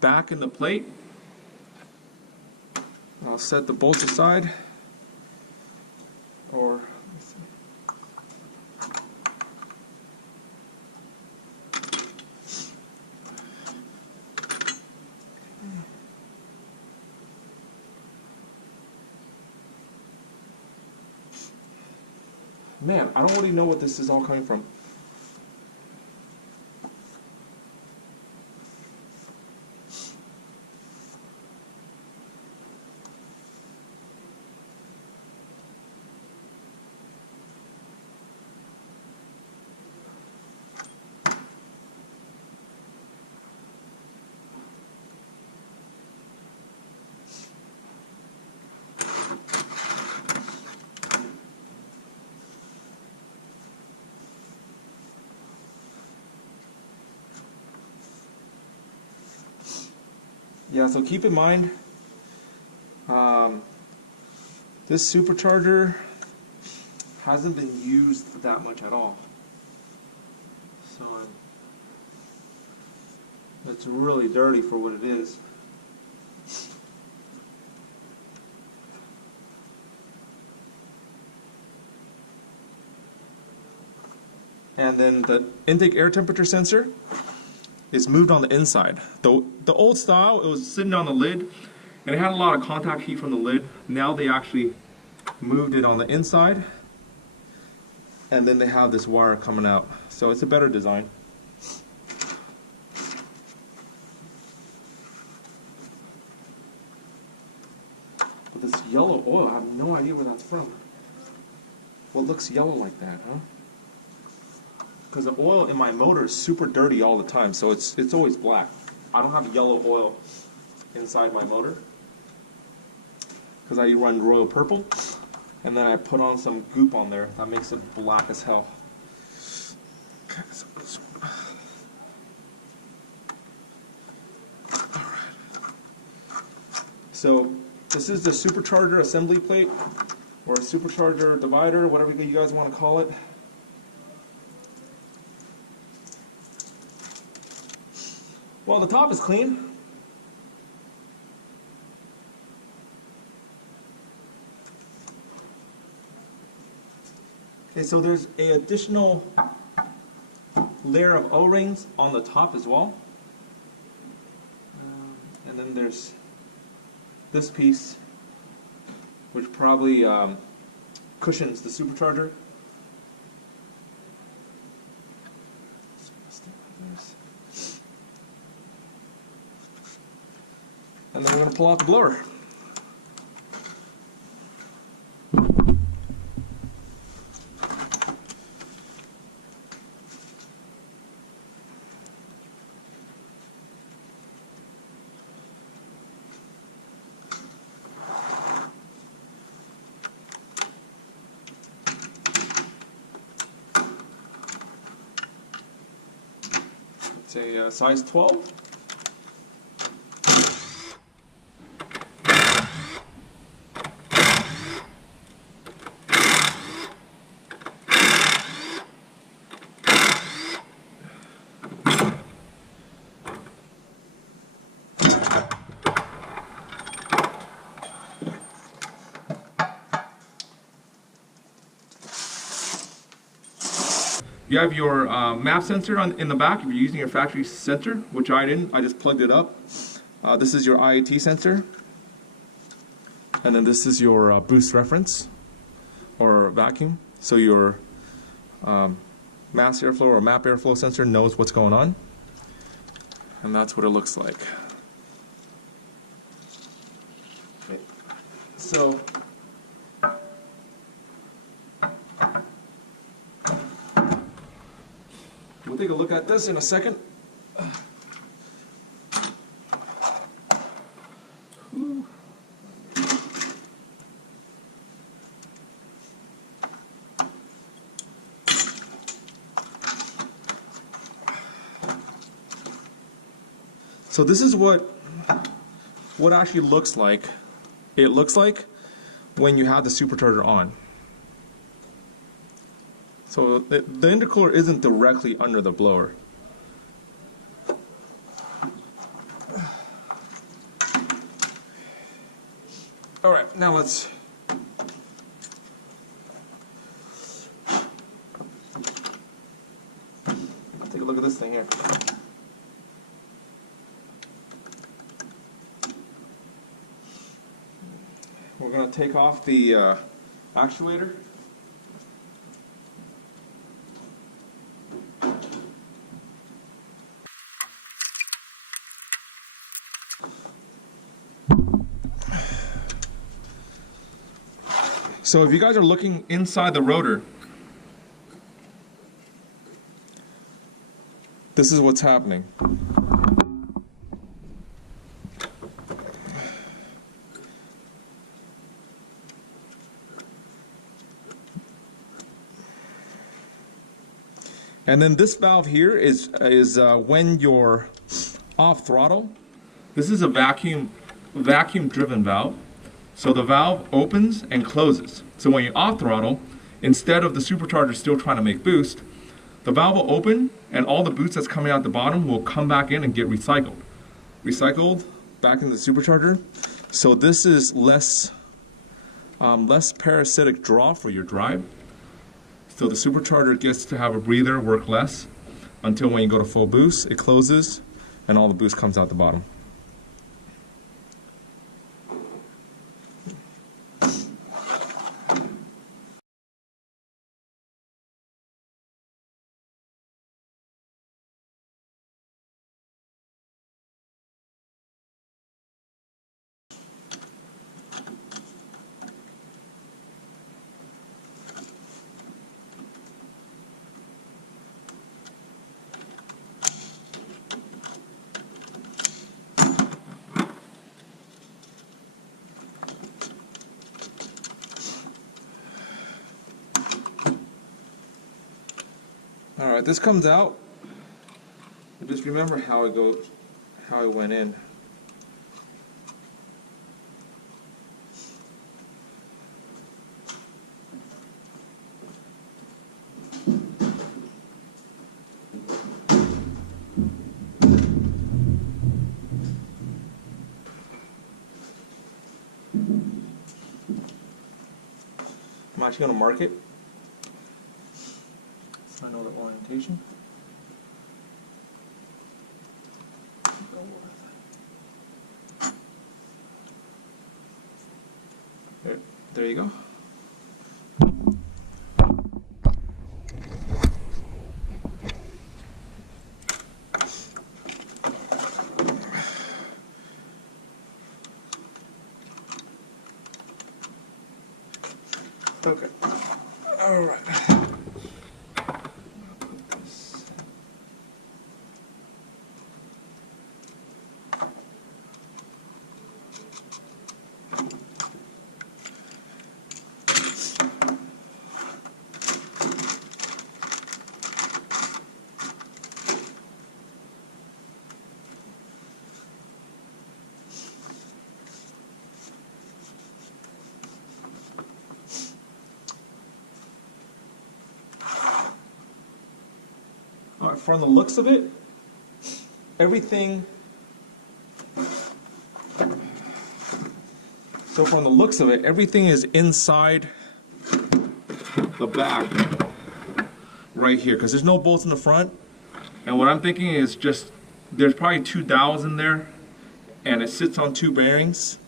back in the plate. I'll set the bolts aside, or let's see. Man, I don't really know what this is all coming from. Yeah, so keep in mind, this supercharger hasn't been used that much at all. So it's really dirty for what it is. And then the intake air temperature sensor is moved on the inside. The old style, it was sitting on the lid and it had a lot of contact heat from the lid. Now they actually moved it on the inside, and then they have this wire coming out. So it's a better design. But this yellow oil, I have no idea where that's from. What looks yellow like that, huh? Because the oil in my motor is super dirty all the time, so it's always black. I don't have yellow oil inside my motor because I run royal purple, and then I put on some goop on there that makes it black as hell. Okay, so this one. Alright. So this is the supercharger assembly plate, or supercharger divider, whatever you guys want to call it. Well, the top is clean. Okay, so there's an additional layer of O-rings on the top as well. And then there's this piece, which probably cushions the supercharger. And then we're going to pull out the blower. It's a size 12. You have your map sensor in the back if you're using your factory sensor, which I didn't. I just plugged it up. This is your IAT sensor. And then this is your boost reference or vacuum. So your mass airflow or map airflow sensor knows what's going on. And that's what it looks like. Okay. So we'll take a look at this in a second. So this is what actually looks like. It looks like when you have the supercharger on. So the intercooler isn't directly under the blower. All right, now let's take a look at this thing here. We're going to take off the actuator. So if you guys are looking inside the rotor, this is what's happening. And then this valve here is when you're off throttle. This is a vacuum driven valve. So the valve opens and closes. So when you're off throttle, instead of the supercharger still trying to make boost, the valve will open and all the boost that's coming out the bottom will come back in and get recycled. Recycled back in the supercharger. So this is less parasitic draw for your drive. So the supercharger gets to have a breather, work less, until when you go to full boost, it closes and all the boost comes out the bottom. Alright, this comes out. Just remember how it goes, how it went in. I'm actually going to mark it. I know the orientation. There you go. Okay. All right. From the looks of it, everything. So from the looks of it, everything is inside the back, right here, because there's no bolts in the front. And what I'm thinking is just there's probably 2 dowels in there, and it sits on 2 bearings,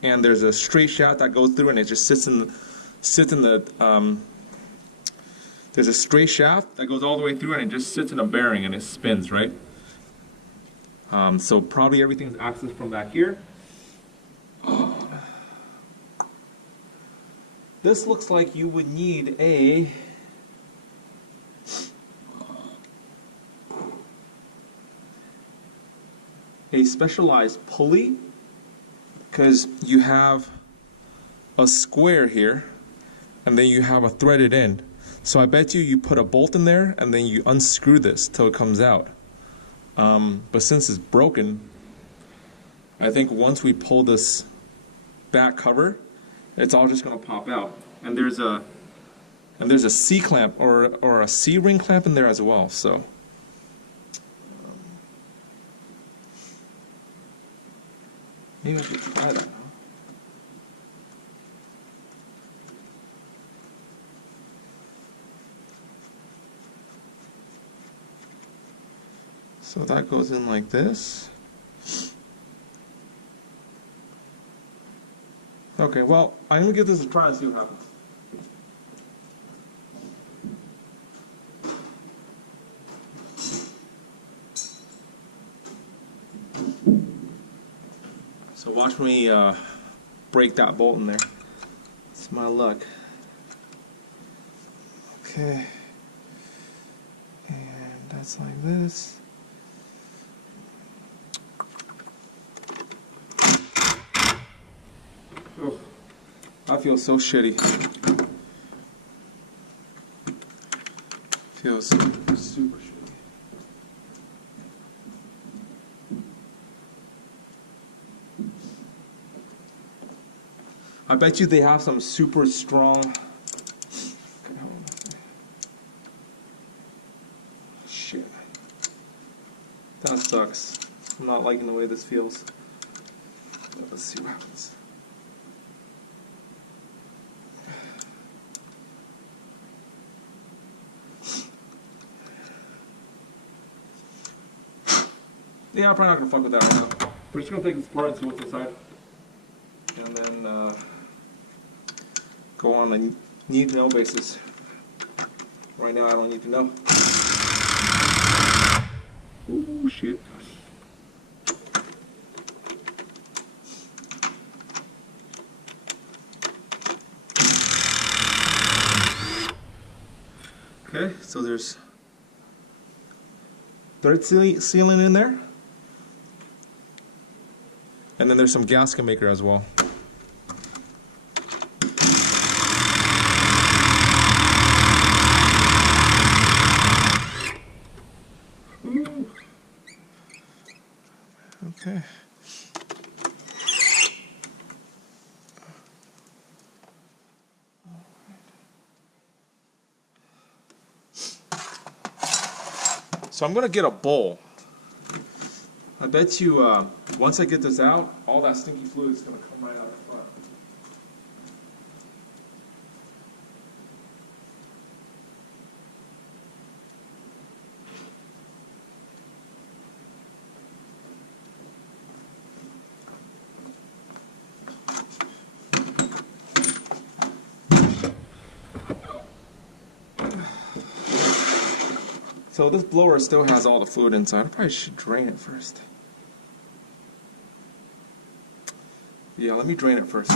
and there's a straight shaft that goes through, and it just sits in the. There's a straight shaft that goes all the way through and it just sits in a bearing and it spins, right? So probably everything's accessed from back here. This looks like you would need a specialized pulley, because you have a square here and then you have a threaded end. So I bet you put a bolt in there and then you unscrew this till it comes out. But since it's broken, I think once we pull this back cover, it's all just going to pop out. And there's a C clamp or a C ring clamp in there as well. So maybe I should try that. So that goes in like this. Okay, well, I'm going to give this a try and see what happens. So watch me break that bolt in there. It's my luck. Okay. And that's like this. Oh, I feel so shitty. Feels super shitty. I bet you they have some super strong. Shit. That sucks. I'm not liking the way this feels. Let's see what happens. Yeah, I'm probably not gonna fuck with that right now. We're just gonna take this apart and see what's inside. And then go on a need to know basis. Right now I don't need to know. Oh shit. Okay, so there's thread sealing in there. And then there's some gasket maker as well. Ooh. Okay. So I'm gonna get a bowl. I bet you once I get this out, all that stinky fluid is going to come right out the front. So this blower still has all the fluid inside. I probably should drain it first. Yeah, let me drain it first.